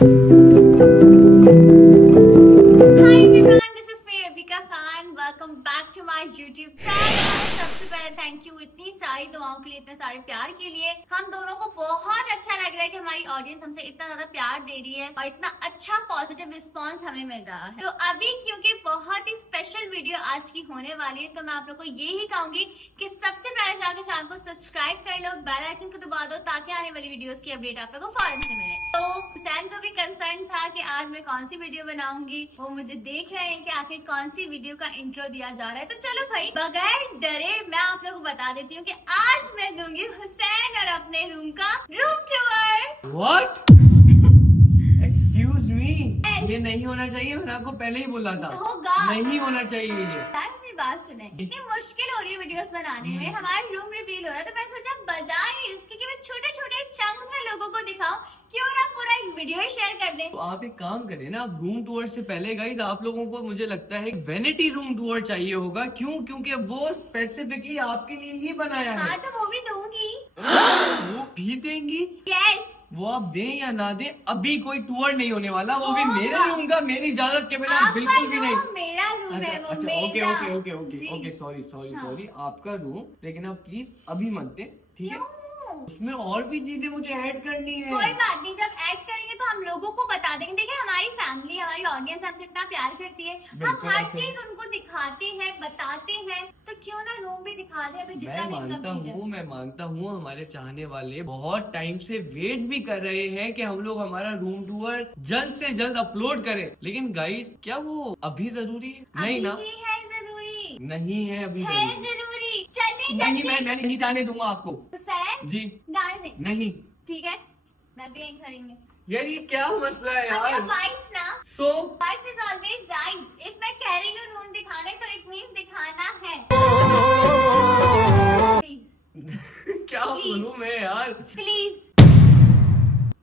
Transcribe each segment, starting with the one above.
YouTube channel. सबसे पहले thank you इतनी सारी दुआओं के लिए, इतने सारे प्यार के लिए। हम दोनों को बहुत अच्छा लग रहा है कि हमारी ऑडियंस हमसे इतना ज्यादा प्यार दे रही है और इतना अच्छा पॉजिटिव रिस्पांस हमें मिल रहा है। तो अभी क्योंकि बहुत ही स्पेशल वीडियो आज की होने वाली है, तो मैं आप लोग को यही कहूंगी कि सबसे पहले जाकर चैनल को सब्सक्राइब कर लो, बेल आइकन को दबा दो ताकि आने वाली वीडियोस की अपडेट आप लोग को फौरन से मिले। तो हुसैन को भी कंसर्न था कि आज मैं कौन सी वीडियो बनाऊंगी, वो मुझे देख रहे हैं कि आखिर कौन सी वीडियो का इंट्रो दिया जा रहा है। तो चलो भाई बगैर डरे मैं आप लोग को बता देती हूँ कि आज मैं दूंगी हुसैन और अपने रूम का room tour. What? Excuse me? ये नहीं होना चाहिए, मैंने आपको पहले ही बोला था। होगा। नहीं होना चाहिए ये। मेरी बात सुने, इतनी मुश्किल हो रही है वीडियोस बनाने में, हमारा रूम रिवील हो रहा है, तो मैं सोचा बजाय इसके कि मैं छोटे छोटे चंक्स में लोगों को दिखाऊं, क्यों ना पूरा एक वीडियो शेयर कर दें। तो आप एक काम करें ना, आप रूम टूर से पहले गाइस आप लोगों को मुझे लगता है वैनिटी रूम टूर चाहिए होगा। क्यों? क्योंकि वो स्पेसिफिकली आपके लिए ही बनाया है। हाँ तो वो भी दूंगी। वो भी देंगी? यस। वो आप दें या ना दें, अभी कोई टूर नहीं होने वाला, वो भी होगा। मेरे रूम का, मेरी इजाजत के बिना बिल्कुल भी नहीं। मेरा रूम है वो। अच्छा, ओके मेरा। ओके ओके ओके जी। ओके सॉरी सॉरी हाँ। सॉरी, आपका रूम, लेकिन आप प्लीज अभी मत दें, ठीक है? क्यों? उसमें और भी चीजें मुझे ऐड करनी है। कोई बात नहीं, जब ऐड करेंगे तो हम लोगों को बता देंगे। देखिए हमारी फैमिली, हमारी ऑडियंस हमसे इतना प्यार करती है, हम बिल्कुल हर ऐसे। चीज उनको दिखाते हैं, बताते हैं, तो क्यों ना रूम भी दिखा दे। अभी जितना भी मैं मानता हूँ हमारे चाहने वाले बहुत टाइम से वेट भी कर रहे हैं कि हम लोग हमारा रूम टूर जल्द से जल्द अपलोड करें, लेकिन गाइस क्या वो अभी जरूरी है? नहीं ना, है जरूरी, नहीं है अभी है जरूरी। चलिए नहीं, चलिए। मैं नहीं जाने दूंगा आपको। हुसैन जी गाने दे। नहीं। ठीक है, मैं भी यहीं खड़ेंगे। यार ये क्या मसला है यार? वाइफ ना, so wife is always right. If मैं कह रही हूँ रूम दिखाने तो इट मीन्स दिखाना है। प्लीज क्या बोलूं मैं यार? प्लीज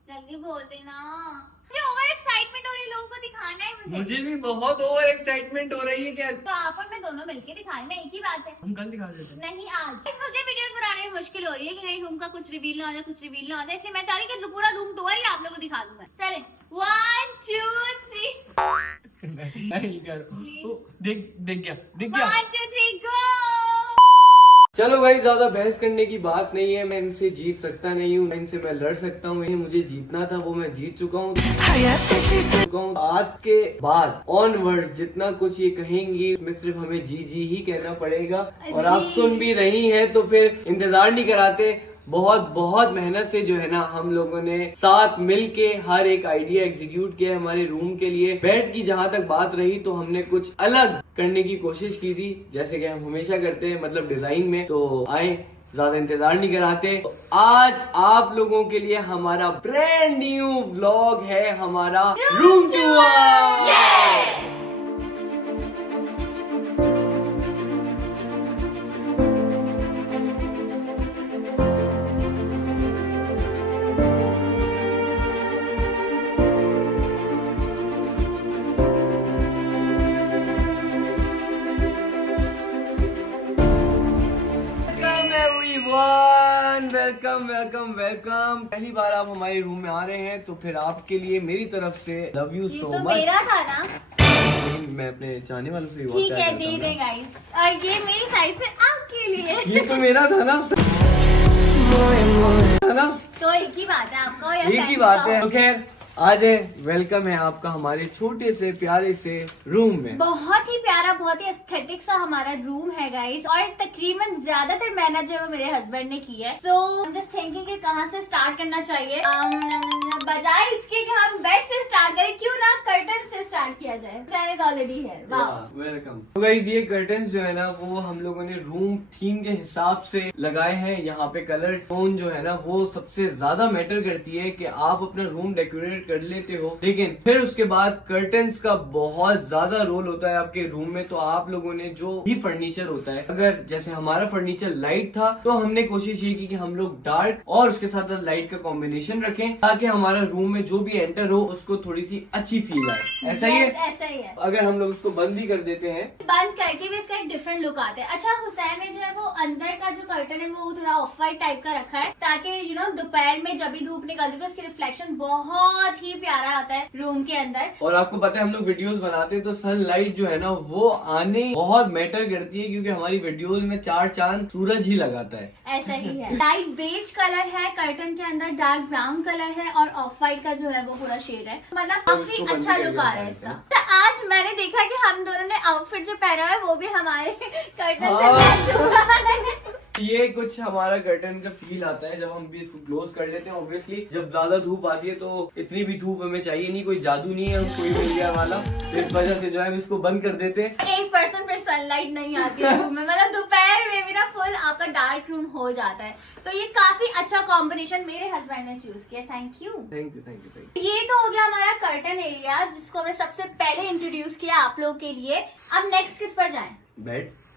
जल्दी बोल देना। मुझे ओवर एक्साइटमेंट हो रही है, लोगों को दिखाना है मुझे भी बहुत ओवर एक्साइटमेंट हो रही है। क्या तो आप और मैं दोनों मिलके दिखाएंगे, एक ही बात है। हम कल दिखा देते हैं? नहीं आज। मुझे वीडियोस बनाने में मुश्किल हो रही है कि नहीं रूम का कुछ रिवील ना हो जाए, कुछ रिवील ना हो जाए, इसलिए मैं चाह रही कि पूरा रूम टूर ही आप लोगों को दिखा दूं मैं। चले 1 2 3 नहीं करो। देख गया 1 2 3 गो। चलो भाई, ज्यादा बहस करने की बात नहीं है। मैं इनसे जीत सकता नहीं हूँ, इनसे मैं लड़ सकता हूँ। मुझे जीतना था वो मैं जीत चुका हूँ। आज के बाद ऑनवर्ड जितना कुछ ये कहेंगी उसमें सिर्फ हमें जी जी ही कहना पड़ेगा। और आप सुन भी रही हैं तो फिर इंतजार नहीं कराते। बहुत बहुत मेहनत से जो है ना हम लोगों ने साथ मिलके हर एक आइडिया एग्जीक्यूट किया हमारे रूम के लिए। बेड की जहाँ तक बात रही तो हमने कुछ अलग करने की कोशिश की थी, जैसे कि हम हमेशा करते हैं, मतलब डिजाइन में। तो आए, ज्यादा इंतजार नहीं कराते। तो आज आप लोगों के लिए हमारा ब्रांड न्यू व्लॉग है, हमारा room tour. Welcome welcome welcome. पहली बार आप हमारे रूम में आ रहे हैं तो फिर आपके लिए मेरी तरफ से लव यू सो तो मच। मेरा था ना, मैं अपने चाहने वालों से ठीक है दे दे गाइस। और ये मेरी साइड से आपके लिए। ये तो मेरा था ना, तो एक ही बात है, आपका या एक ही बात है। तो खैर आज है, वेलकम है आपका हमारे छोटे से प्यारे से रूम में। बहुत ही प्यारा, बहुत ही एस्थेटिक सा हमारा रूम है गाइस। और तकरीबन ज्यादातर मेहनत जो है मेरे हस्बैंड ने की है। सो आई एम जस्ट थिंकिंग कि कहाँ से स्टार्ट करना चाहिए। बजाय इसके कि हम बेड से स्टार्ट करें, क्यों ना कर्टन से स्टार्ट किया जाए। Fan is already here. वाह वेलकम। तो गाइस ये कर्टन्स जो है ना वो हम लोगों ने रूम थीम के हिसाब से लगाए हैं। यहाँ पे कलर टोन जो है ना वो सबसे ज्यादा मैटर करती है कि आप अपना रूम डेकोरेट कर लेते हो, लेकिन फिर उसके बाद कर्टन्स का बहुत ज्यादा रोल होता है आपके रूम में। तो आप लोगों ने जो भी फर्नीचर होता है, अगर जैसे हमारा फर्नीचर लाइट था तो हमने कोशिश ये की कि हम लोग डार्क और उसके साथ लाइट का कॉम्बिनेशन रखें ताकि हमारा हमारा रूम में जो भी एंटर हो उसको थोड़ी सी अच्छी फील आए। ऐसा ही है, ऐसा ही है। अगर हम लोग उसको बंद भी कर देते हैं, बंद करके भी इसका एक डिफरेंट लुक आता है। अच्छा, हुसैन ने जो है वो अंदर का जो कर्टन है वो थोड़ा ऑफ वाइट टाइप का रखा है, ताकि दोपहर में जब भी धूप निकलती है तो इसकी रिफ्लेक्शन बहुत ही प्यारा आता है रूम के अंदर। और आपको पता है हम लोग वीडियोस बनाते हैं तो सनलाइट जो है ना वो आने बहुत मैटर करती है, क्योंकि हमारी वीडियोस में 4 चांद सूरज ही लगाता है। ऐसा ही है। लाइट बेज कलर है कर्टन के अंदर, डार्क ब्राउन कलर है और ऑफ वाइट का जो है वो पूरा शेड है, मतलब काफी अच्छा लुक आ रहा है इसका। तो आज मैंने देखा कि हम दोनों ने आउटफिट जो पहना है वो भी हमारे कर्टन से मैच हुआ है। ये कुछ हमारा कर्टन का फील आता है जब हम भी इसको क्लोज कर लेते हैं। ऑब्वियसली जब ज्यादा धूप आती है तो इतनी भी धूप हमें चाहिए नहीं, कोई जादू नहीं है कोई मिल गया वाला, इस वजह से जो है हम इसको बंद कर देते हैं। 1% फिर सनलाइट नहीं आती है रूम में, मतलब दोपहर में भी ना फुल आपका डार्क रूम हो जाता है। तो ये काफी अच्छा कॉम्बिनेशन मेरे हस्बैंड ने चूज किया। Thank you. ये तो हो गया हमारा कर्टन एरिया, जिसको हमने सबसे पहले इंट्रोड्यूस किया आप लोग के लिए। अब नेक्स्ट किस पर जाएं?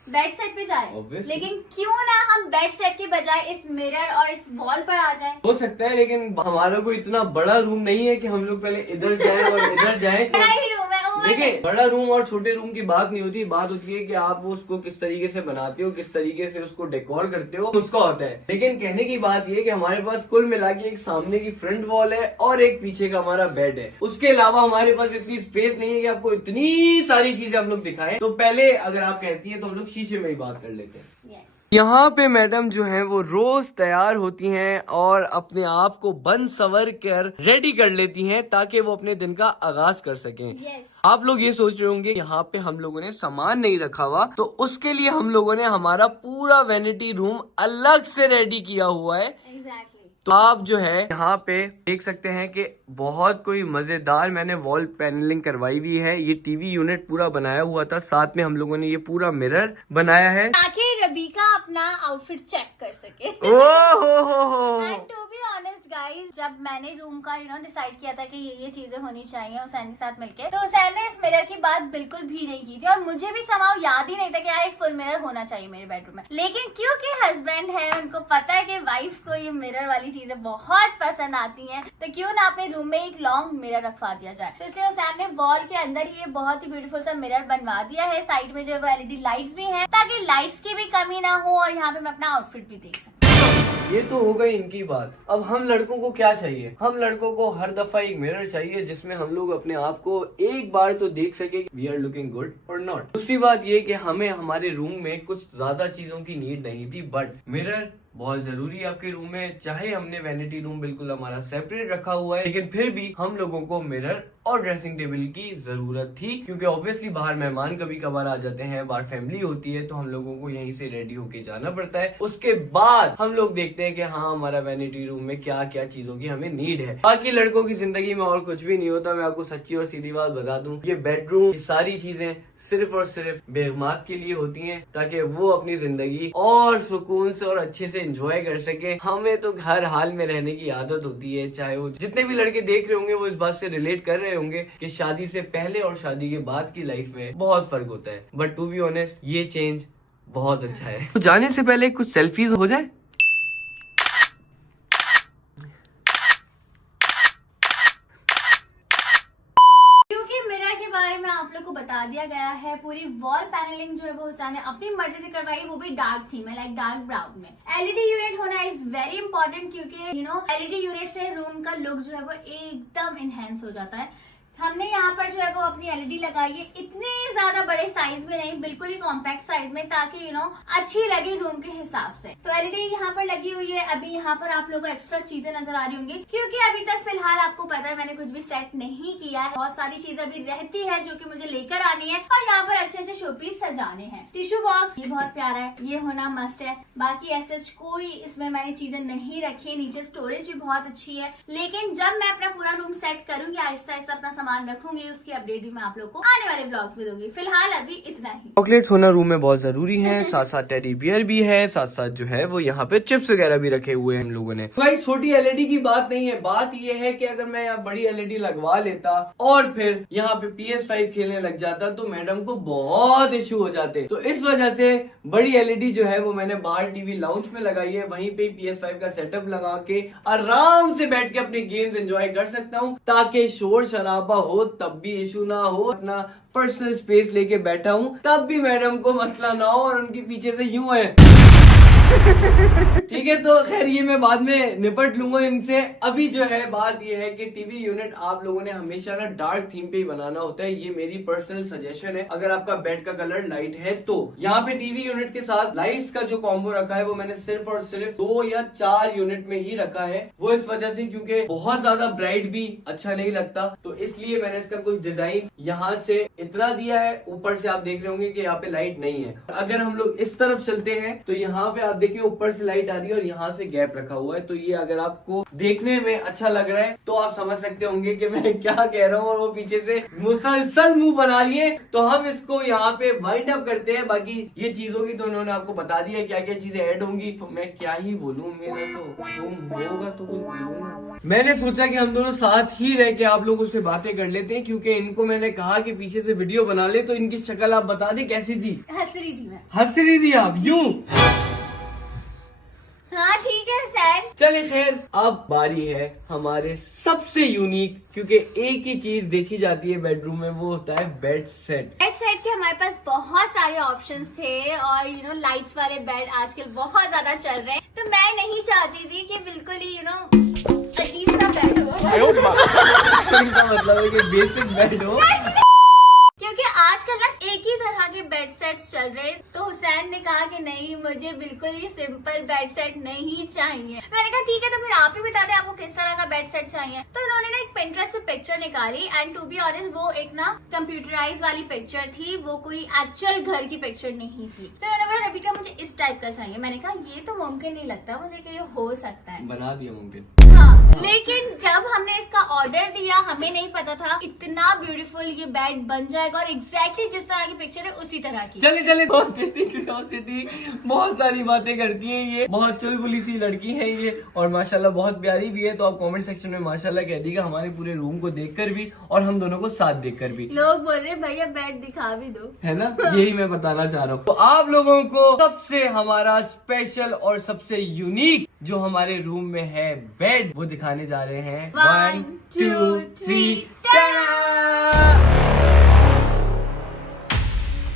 बेड सेट पे जाए, लेकिन क्यों ना हम बेड सेट के बजाय इस मिरर और इस वॉल पर आ जाए। हो सकता है, लेकिन हमारा कोई इतना बड़ा रूम नहीं है कि हम लोग पहले इधर जाएं और इधर जाएं। बड़ा ही रूम है। देखिए, बड़ा रूम और छोटे रूम की बात नहीं होती, बात होती है कि आप उसको किस तरीके से बनाते हो, किस तरीके से उसको डेकोर करते हो, उसका होता है। लेकिन कहने की बात ये कि हमारे पास कुल मिला के एक सामने की फ्रंट वॉल है और एक पीछे का हमारा बेड है। उसके अलावा हमारे पास इतनी स्पेस नहीं है कि आपको इतनी सारी चीजें हम लोग दिखाएं। तो पहले अगर आप कहती है तो हम लोग शीशे में ही बात कर लेते हैं। यहाँ पे मैडम जो है वो रोज तैयार होती हैं और अपने आप को बन सवर कर रेडी कर लेती हैं ताकि वो अपने दिन का आगाज कर सकें। आप लोग ये सोच रहे होंगे यहाँ पे हम लोगों ने सामान नहीं रखा हुआ, तो उसके लिए हम लोगों ने हमारा पूरा वैनिटी रूम अलग से रेडी किया हुआ है। तो आप जो है यहाँ पे देख सकते हैं कि बहुत कोई मजेदार मैंने वॉल पैनलिंग करवाई हुई है। ये टीवी यूनिट पूरा बनाया हुआ था, साथ में हम लोगों ने ये पूरा मिरर बनाया है ताकि रबीका अपना आउटफिट चेक कर सके। And to be honest guys, जब मैंने रूम का डिसाइड किया था कि ये चीजें होनी चाहिए हुसैन के साथ मिलके, तो हुसैन ने इस मिरर की बात बिल्कुल भी नहीं की थी और मुझे भी समाव याद ही नहीं था कि यार एक फुल मिरर होना चाहिए मेरे बेडरूम में। लेकिन क्योंकि हस्बैंड है, उनको पता है कि वाइफ को ये मिरर वाली चीजें बहुत पसंद आती हैं, तो क्यों ना अपने रूम में एक लॉन्ग मिरर रखवा दिया जाए। तो इसलिए हुसैन ने वॉल के अंदर ये बहुत ही ब्यूटीफुल सा मिरर बनवा दिया है। साइड में जो है वो LED लाइट्स भी हैं, ताकि लाइट्स की भी कमी ना हो और यहाँ पे मैं अपना आउटफिट भी देख सकूं। ये तो हो गई इनकी बात। अब हम लड़कों को क्या चाहिए? हम लड़कों को हर दफा एक मिरर चाहिए जिसमें हम लोग अपने आप को एक बार तो देख सके वी आर लुकिंग गुड और नॉट। दूसरी बात ये कि हमें हमारे रूम में कुछ ज्यादा चीजों की नीड नहीं थी, बट मिरर बहुत जरूरी है आपके रूम में। चाहे हमने वैनिटी रूम बिल्कुल हमारा सेपरेट रखा हुआ है, लेकिन फिर भी हम लोगों को मिरर और ड्रेसिंग टेबल की जरूरत थी, क्योंकि ऑब्वियसली बाहर मेहमान कभी कभार आ जाते हैं, बाहर फैमिली होती है, तो हम लोगों को यहीं से रेडी होके जाना पड़ता है। उसके बाद हम लोग देखते हैं कि हाँ हमारा वैनिटी रूम में क्या क्या चीजों की हमें नीड है। बाकी लड़कों की जिंदगी में और कुछ भी नहीं होता। मैं आपको सच्ची और सीधी बात बता दूं, ये बेडरूम, ये सारी चीजें सिर्फ और सिर्फ बेगमात के लिए होती हैं, ताकि वो अपनी जिंदगी और सुकून से और अच्छे से एंजॉय कर सके। हमें तो हर हाल में रहने की आदत होती है। चाहे वो जितने भी लड़के देख रहे होंगे वो इस बात से रिलेट कर रहे होंगे कि शादी से पहले और शादी के बाद की लाइफ में बहुत फर्क होता है। बट टू बी ऑनेस्ट, ये चेंज बहुत अच्छा है। तो जाने से पहले कुछ सेल्फीज हो जाए। आप लोग को बता दिया गया है, पूरी वॉल पैनलिंग जो है वो हुसैन ने अपनी मर्जी से करवाई, वो भी डार्क थीम है, लाइक डार्क ब्राउन में। LED यूनिट होना इज वेरी इंपॉर्टेंट, क्योंकि LED यूनिट से रूम का लुक जो है वो एकदम इनहेंस हो जाता है। हमने यहाँ पर जो है वो अपनी LED लगाई है, इतने ज्यादा बड़े साइज में नहीं, बिल्कुल ही कॉम्पैक्ट साइज में, ताकि अच्छी लगे रूम के हिसाब से। तो LED यहाँ पर लगी हुई है। अभी यहाँ पर आप लोगों को एक्स्ट्रा चीजें नजर आ रही होंगी, क्योंकि अभी तक फिलहाल आपको पता है मैंने कुछ भी सेट नहीं किया है। बहुत सारी चीजें अभी रहती है जो कि मुझे लेकर आनी है और यहाँ पर अच्छे अच्छे शोपीस सजाने हैं। टिश्यू बॉक्स ये बहुत प्यारा है, ये होना मस्ट है। बाकी ऐसे कोई इसमें मैंने चीजें नहीं रखी। नीचे स्टोरेज भी बहुत अच्छी है, लेकिन जब मैं अपना पूरा रूम सेट करूंगी, आहिस्ता आहिस्ता अपना सामान रखूंगी उसकी अपडेट भी मैं आप लोग को आने वाले ब्लॉग्स में दूंगी। फिलहाल अभी इतना ही। चॉकलेट्स होना रूम में बहुत जरूरी है, साथ साथ टेडी बियर भी है, साथ साथ जो है वो यहाँ पे चिप्स वगैरह भी रखे हुए हैं हम लोगों ने। भाई छोटी एलईडी की बात नहीं है, बात ये है कि अगर मैं यहाँ बड़ी एलईडी लगवा लेता और फिर यहाँ पे PS5 खेलने लग जाता तो मैडम को बहुत इश्यू हो जाते। तो इस वजह से बड़ी एलईडी जो है वो मैंने बाहर टीवी लाउंज में लगाई है, वहीं पे PS5 का सेटअप लगा के आराम से बैठ के अपने गेम्स एंजॉय कर सकता हूँ, ताकि शोर शराबा हो तब भी इशू ना हो, अपना पर्सनल स्पेस लेके बैठा हूँ तब भी मैडम को मसला ना हो, और उनके पीछे से यूं है ठीक है। तो खैर ये मैं बाद में निपट लूंगा इनसे। अभी जो है बात ये है कि टीवी यूनिट आप लोगों ने हमेशा ना डार्क थीम पे ही बनाना होता है, ये मेरी पर्सनल सजेशन है। अगर आपका बेड का कलर लाइट है तो यहाँ पे टीवी यूनिट के साथ लाइट्स का जो कॉम्बो रखा है वो मैंने सिर्फ और सिर्फ 2 या 4 यूनिट में ही रखा है। वो इस वजह से क्योंकि बहुत ज्यादा ब्राइट भी अच्छा नहीं लगता, तो इसलिए मैंने इसका कुछ डिजाइन यहाँ से इतना दिया है। ऊपर से आप देख रहे होंगे कि यहाँ पे लाइट नहीं है। अगर हम लोग इस तरफ चलते हैं तो यहाँ पे आप देखिए ऊपर से लाइट आ रही है और यहाँ से गैप रखा हुआ है। तो ये अगर आपको देखने में अच्छा लग रहा है तो आप समझ सकते होंगे कि मैं क्या कह रहा हूँ। और वो पीछे से मुसलसल मुंह बना रही है, तो हम इसको यहाँ पे वाइंड अप करते हैं। बाकी ये चीज होगी तो उन्होंने आपको बता दिया क्या क्या चीजें ऐड होंगी, तो मैं क्या ही बोलूँ, मेरा तो रूम होगा तो कुछ बोलूँ ना। मैंने सोचा कि हम दोनों साथ ही रह के आप लोगों से बातें कर लेते हैं, क्योंकि इनको मैंने कहा कि पीछे से वीडियो बना ले, तो इनकी शक्ल आप बता दें कैसी थी। हंस रही थी मैं। हंस रही थी आप यूं? हाँ ठीक है सर। चलिए खैर अब बारी है हमारे सबसे यूनिक, क्योंकि एक ही चीज देखी जाती है बेडरूम में, वो होता है बेड सेट। बेड सेट के हमारे पास बहुत सारे ऑप्शंस थे और लाइट्स वाले बेड आजकल बहुत ज्यादा चल रहे हैं, तो मैं नहीं चाहती थी कि बिल्कुल ही अजीब सा बेड हो। इनका मतलब है कि बेसिक बेड हो, क्योंकि आजकल ना एक ही तरह के बेड सेट्स चल रहे हैं। तो हुसैन ने कहा कि नहीं, मुझे बिल्कुल ही सिंपल बेड सेट नहीं चाहिए। मैंने कहा ठीक है, तो फिर आप ही बता दें आपको किस तरह का बेड सेट चाहिए। तो उन्होंने ना एक पिंटरेस्ट से पिक्चर निकाली एंड टू बी ऑनेस्ट वो एक ना कंप्यूटराइज वाली पिक्चर थी, वो कोई एक्चुअल घर की पिक्चर नहीं थी। तो उन्होंने बोला रबिका मुझे इस टाइप का चाहिए। मैंने कहा ये तो मुमकिन नहीं लगता मुझे कि ये हो सकता है। बना दिया मुमकिन। हाँ, लेकिन जब हमने इसका ऑर्डर दिया हमें नहीं पता था इतना ब्यूटीफुल ये बेड बन जाएगा और एग्जैक्टली जिस तरह की पिक्चर है उसी तरह की। चले क्यूरियोसिटी बहुत सारी बातें करती है, ये बहुत चुलबुली सी लड़की है ये, और माशाल्लाह बहुत प्यारी भी है। तो आप कमेंट सेक्शन में माशाल्लाह कह दीजिएगा हमारे पूरे रूम को देखकर भी और हम दोनों को साथ देखकर भी। लोग बोल रहे भैया बेड दिखा भी दो, है ना, यही मैं बताना चाह रहा हूँ। तो आप लोगों को सबसे हमारा स्पेशल और सबसे यूनिक जो हमारे रूम में है बेड, वो दिखाने जा रहे हैं। 1 2 3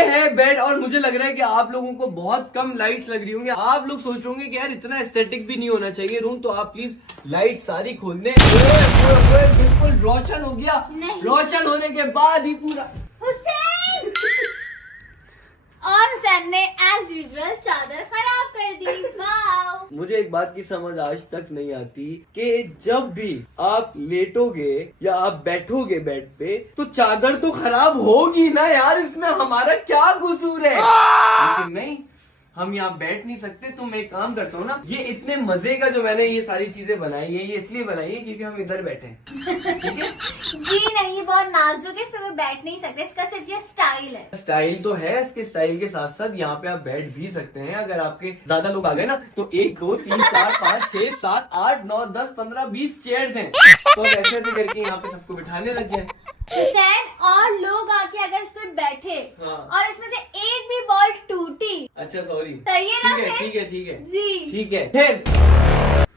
है बेड। और मुझे लग रहा है कि आप लोगों को बहुत कम लाइट्स लग रही होंगी। आप लोग सोच रहे होंगे कि यार इतना एस्थेटिक भी नहीं होना चाहिए रूम, तो आप प्लीज लाइट सारी खोल दें। बिल्कुल रोशन हो गया। रोशन होने के बाद ही पूरा हुसैन और हुसैन ने एज यूजुअल चादर खराब कर दी। वाओ। मुझे एक बात की समझ आज तक नहीं आती कि जब भी आप लेटोगे या आप बैठोगे बेड पे तो चादर तो खराब होगी ना यार, इसमें हमारा क्या कसूर है। लेकिन नहीं, हम यहाँ बैठ नहीं सकते, तो मैं एक काम करता हूँ ना, ये इतने मजे का जो मैंने ये सारी चीजें बनाई है ये इसलिए बनाई है क्योंकि हम इधर बैठे हैं। ठीक है जी नहीं, ये बहुत नाजुक है, इस पे कोई बैठ नहीं सकते, इसका सिर्फ ये स्टाइल है। स्टाइल तो है, इसके स्टाइल के साथ साथ यहाँ पे आप बैठ भी सकते हैं। अगर आपके ज्यादा लोग आ गए ना तो 1 2 3 4 5 6 7 8 9 10 15 20 चेयर्स हैं, तो ऐसे ऐसे करके यहाँ पे सबको बिठाने लग जाए। हुसैन और लोग आके अगर इस पे बैठे और इसमें से एक भी बॉल टूटी, अच्छा सॉरी, तो ये ना ठीक है जी ठीक है। फिर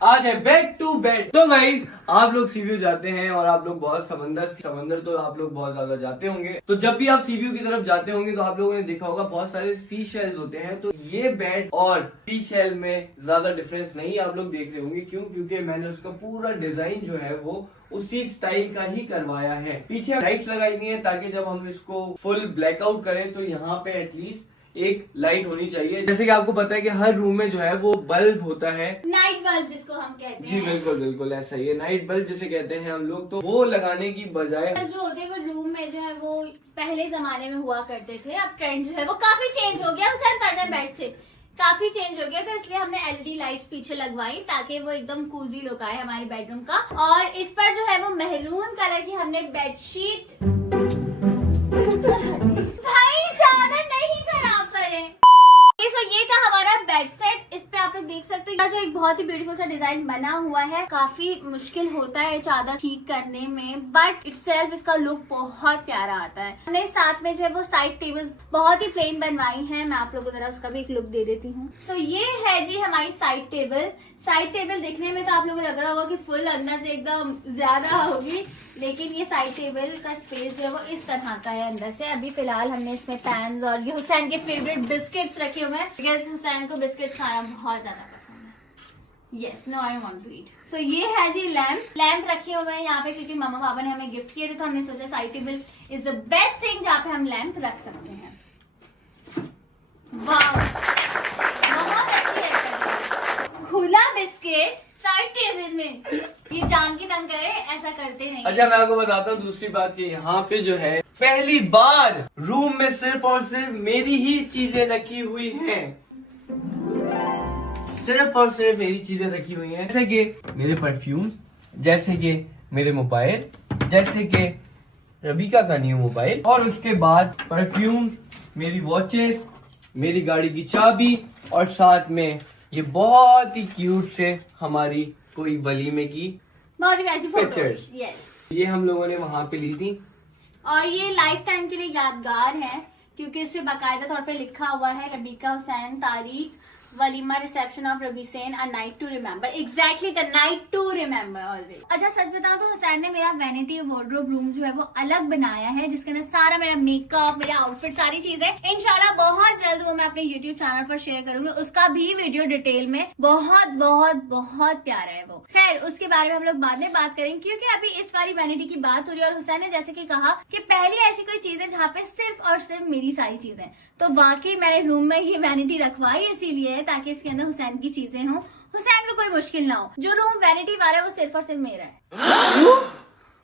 आ जाए बेड टू बेड। तो भाई आप लोग सी व्यू जाते हैं और आप लोग बहुत समंदर तो आप लोग बहुत ज्यादा जाते होंगे, तो जब भी आप सी व्यू की तरफ जाते होंगे तो आप लोगों ने देखा होगा बहुत सारे सी शेल्स होते हैं। तो ये बेड और सी शेल में ज्यादा डिफरेंस नहीं आप लोग देख रहे होंगे। क्यों? क्योंकि मैंने उसका पूरा डिजाइन जो है वो उसी स्टाइल का ही करवाया है। पीछे लाइट्स लगाई हुई है ताकि जब हम इसको फुल ब्लैकआउट करें तो यहाँ पे एटलीस्ट एक लाइट होनी चाहिए। जैसे कि आपको पता है कि हर रूम में जो है वो बल्ब होता है, नाइट बल्ब जिसको हम कहते हैं। जी बिल्कुल ऐसा ही है, नाइट बल्ब जिसे कहते हैं हम लोग। तो वो लगाने की बजाय जो होते हैं वो रूम में जो है वो पहले जमाने में हुआ करते थे, अब ट्रेंड जो है वो काफी चेंज हो गया। हुसैन बेड से काफी चेंज हो गया, तो इसलिए हमने एलईडी लाइट्स पीछे लगवाई ताकि वो एकदम कूजी लुक आए हमारे बेडरूम का। और इस पर जो है वो मेहरून कलर की हमने बेडशीट भाई चादर नहीं खराब करें। सो ये था हमारा बेड सेट। इस पे आप लोग देख सकते हो जो एक बहुत ही ब्यूटीफुल सा डिजाइन बना हुआ है। काफी मुश्किल होता है चादर ठीक करने में, बट इटसेल्फ इसका लुक बहुत प्यारा आता है। हमने साथ में जो है वो साइड टेबल्स बहुत ही प्लेन बनवाई हैं। मैं आप लोगों को जरा उसका भी एक लुक दे देती हूँ। सो ये है जी हमारी साइड टेबल। साइड टेबल देखने में तो आप लोगों को लग रहा होगा कि फुल अंदर से एकदम ज्यादा होगी, लेकिन ये साइड टेबल का स्पेस जो है वो इस तरह का है अंदर से। अभी फिलहाल हमने इसमें पैन्स और ये हुसैन के फेवरेट बिस्किट्स रखे हुए हैं, बिकॉज हुसैन को बिस्किट्स खाना बहुत ज्यादा पसंद है। Yes, no I want to eat. So ये है जी लैम्प रखे हुए हैं यहाँ पे, क्योंकि मम्मा पापा ने हमें गिफ्ट किए थे, तो हमने सोचा side table is the best thing जहाँ पे हम लैम्प रख सकते हैं। वाह, बहुत अच्छी है। खुला बिस्किट साइड टेबल में, ये जान की तंग करे, ऐसा करते नहीं। अच्छा, मैं आपको बताता हूँ दूसरी बात कि यहाँ पे जो है पहली बार रूम में सिर्फ और सिर्फ मेरी ही चीजें रखी हुई हैं। सिर्फ और सिर्फ मेरी चीजें रखी हुई हैं, जैसे कि मेरे परफ्यूम, जैसे कि मेरे मोबाइल, जैसे कि रबीका का न्यू मोबाइल, और उसके बाद परफ्यूम, मेरी वॉचेस, मेरी गाड़ी की चाबी, और साथ में ये बहुत ही क्यूट से हमारी कोई वलीमे की बहुत ही प्यारी पिक्चर्स। फोटोज। यस, ये हम लोगों ने वहाँ पे ली थी, और ये लाइफ टाइम के लिए यादगार है, क्योंकि इस पे बाकायदा तौर पे लिखा हुआ है रबीका हुसैन, तारीख, वलीमा, reception of Rabi Sen, a night to remember. Exactly the night to remember always. अच्छा, सच बताओ तो हुसैन ने मेरा वैनिटी वार्डरोब रूम जो है वो अलग बनाया है, जिसके अंदर सारा मेरा मेकअप, मेरा आउटफिट, सारी चीजें इंशाल्लाह बहुत जल्द वो मैं अपने यूट्यूब चैनल पर शेयर करूंगी। उसका भी वीडियो डिटेल में, बहुत बहुत बहुत प्यारा है वो। खैर, उसके बारे में हम लोग बाद में बात करेंगे, क्योंकि अभी इस वाली वैनिटी की बात हो रही है। और हुसैन ने जैसे कि कहा कि पहली ऐसी कोई चीज है जहाँ पे सिर्फ और सिर्फ मेरी सारी चीजें, तो वाकई मैंने रूम में ये वैनिटी रखवाई इसीलिए ताकि इसके अंदर हुसैन की चीजें हों, हुसैन को कोई मुश्किल ना हो। जो रूम वैनिटी वाला है वो सिर्फ और सिर्फ मेरा है,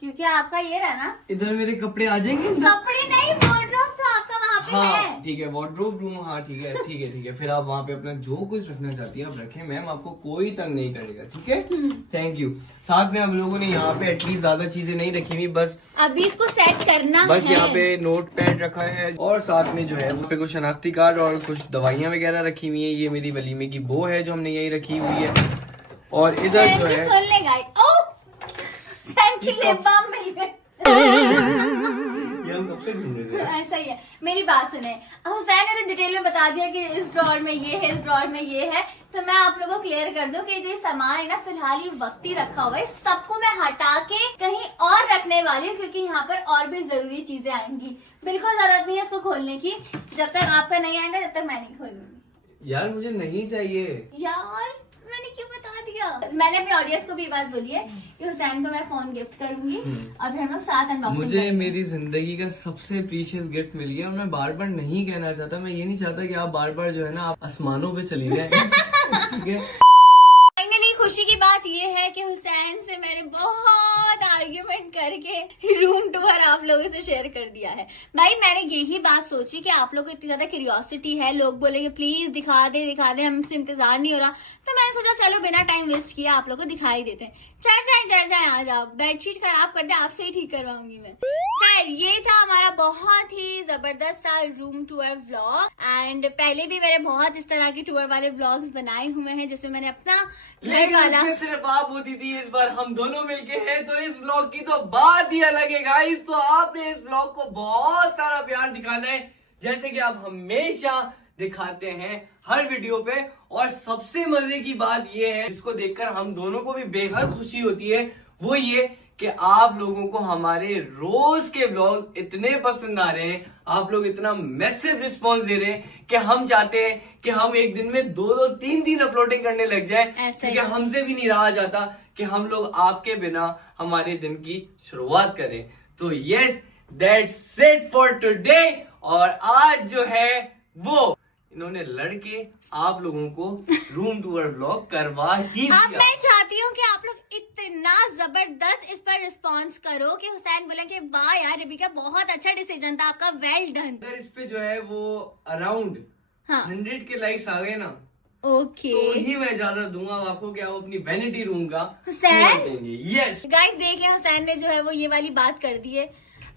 क्योंकि आपका ये रहा ना। इधर मेरे कपड़े आ जाएंगे। कपड़े नहीं, वार्डरोब तो आपका वहाँ पे है। हाँ ठीक है, वार्डरोब रूम, हाँ ठीक है ठीक है ठीक है। फिर आप वहाँ पे अपना जो कुछ रखना चाहती है आप रखें, मैम आपको कोई तंग नहीं करेगा, ठीक है। Thank you. साथ में हम लोगों ने यहाँ पे एटलीस्ट ज्यादा चीजें नहीं रखी हुई, बस अभी इसको सेट करना बस है। यहाँ पे नोट पैड रखा है, और साथ में जो है वो पे कुछ शनाख्ती कार्ड और कुछ दवाइयाँ वगैरह रखी हुई है। ये मेरी वलीमे की बो है जो हमने यही रखी हुई है, और इधर जो है सुन ले गाइस, ओ सैन की लिप बाम मिल गई। ये हम कब से ढूंढ रहे थे। ऐसा ही है। मेरी बात सुने, हुसैन ने तो डिटेल में बता दिया कि इस ड्रॉर में ये है, इस ड्रॉर में ये है, तो मैं आप लोगों को क्लियर कर दूं कि जो सामान है ना फिलहाल ये वक्ती रखा हुआ है, सबको मैं हटा के कहीं और रखने वाली हूँ, क्योंकि यहाँ पर और भी जरूरी चीजें आएंगी। बिल्कुल जरूरत नहीं है इसको खोलने की, जब तक आपका नहीं आएगा तब तक मैं नहीं खोलूंगी। यार मुझे नहीं चाहिए यार, मैंने क्यों बता दिया। मैंने अपने ऑडियंस को भी बात बोली है कि हुसैन को मैं फोन गिफ्ट करूंगी, और फिर हम लोग साथ अनबॉक्सिंग मुझे करेंगे। मेरी जिंदगी का सबसे प्रीशियस गिफ्ट मिल गया, और मैं बार बार नहीं कहना चाहता। मैं ये नहीं चाहता कि आप बार बार जो है ना आप आसमानों पे चली जाए, ठीक है। फाइनली खुशी की बात ये है कि हुसैन से मैंने बहुत आर्ग्यूमेंट करके रूम टूर आप लोगों से शेयर कर दिया है। भाई मैंने यही बात सोची कि आप लोगों को इतनी ज्यादा क्यूरियोसिटी है, लोग बोलेंगे प्लीज दिखा दे, हमसे इंतजार नहीं हो रहा, तो मैंने सोचा चलो बिना टाइम वेस्ट किया आप लोग को दिखाई देते हैं। चढ़ जाए आ जाओ, बेडशीट खराब कर दे आपसे ही ठीक करवाऊंगी मैं। खैर, ये था हमारा बहुत ही जबरदस्त सा रूम टूर व्लॉग, एंड पहले भी मैंने बहुत इस तरह की टूर वाले व्लॉग्स बनाए हुए हैं, जिसमें मैंने अपना घर वाला, इसमें सिर्फ आप होती थी, इस बार हम दोनों मिलके हैं, तो इस ब्लॉग की तो बात ही अलग है गाइस। तो आपने इस ब्लॉग को बहुत सारा प्यार दिखाना है, जैसे कि आप हमेशा दिखाते हैं हर वीडियो पे। और सबसे मजे की बात ये है, जिसको देखकर हम दोनों को भी बेहद खुशी होती है, वो ये कि आप लोगों को हमारे रोज के व्लॉग इतने पसंद आ रहे हैं, आप लोग इतना मैसिव रिस्पांस दे रहे हैं कि हम चाहते हैं कि हम एक दिन में 2-2, 3-3 अपलोडिंग करने लग जाए, क्योंकि हमसे भी नहीं रहा जाता कि हम लोग आपके बिना हमारे दिन की शुरुआत करें। तो yes, that's it for today. और आज जो है वो इन्होंने लड़के आप लोगों को रूम टूर व्लॉग करवा ही दिया। अब मैं चाहती हूँ कि आप लोग इतना जबरदस्त इस पर रिस्पांस करो कि हुसैन बोले कि वाह यार रबीका बहुत अच्छा डिसीजन था आपका, वेल डन। अगर इस पे जो है वो अराउंड हाँ। 100 के लाइक्स आ गए ना ओके तो ही मैं इजाजत दूंगा आपको कि आप अपनी वैनिटी रूम का हुसैन? tour देंगे। यस गाइस देख लें, हुसैन ने जो है वो ये वाली बात कर दी है।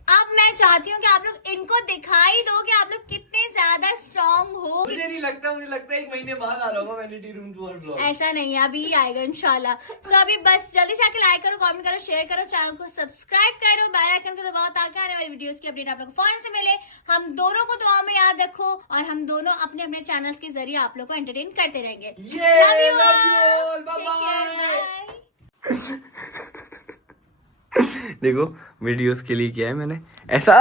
अब मैं चाहती हूँ कि आप लोग इनको दिखाई दो कि आप लोग कितने ज्यादा स्ट्रांग हो। मुझे नहीं लगता, मुझे लगता है 1 महीने बाद आ रहा होगा वैनिटी रूम टूर ब्लॉग। ऐसा नहीं है, अभी आएगा इंशाल्लाह। सो अभी बस जल्दी से आके लाइक करो, कमेंट करो, शेयर करो, चैनल को सब्सक्राइब करो, बेल आइकन को दबाओ ताकि आने वाली वीडियोस की अपडेट आप लोग को फौरन से मिले। हम दोनों को दुआ में याद रखो और हम दोनों अपने अपने चैनल्स के जरिए आप लोग को एंटरटेन करते रहेंगे। Love you all. Take care, bye. देखो वीडियोस के लिए किया है मैंने ऐसा।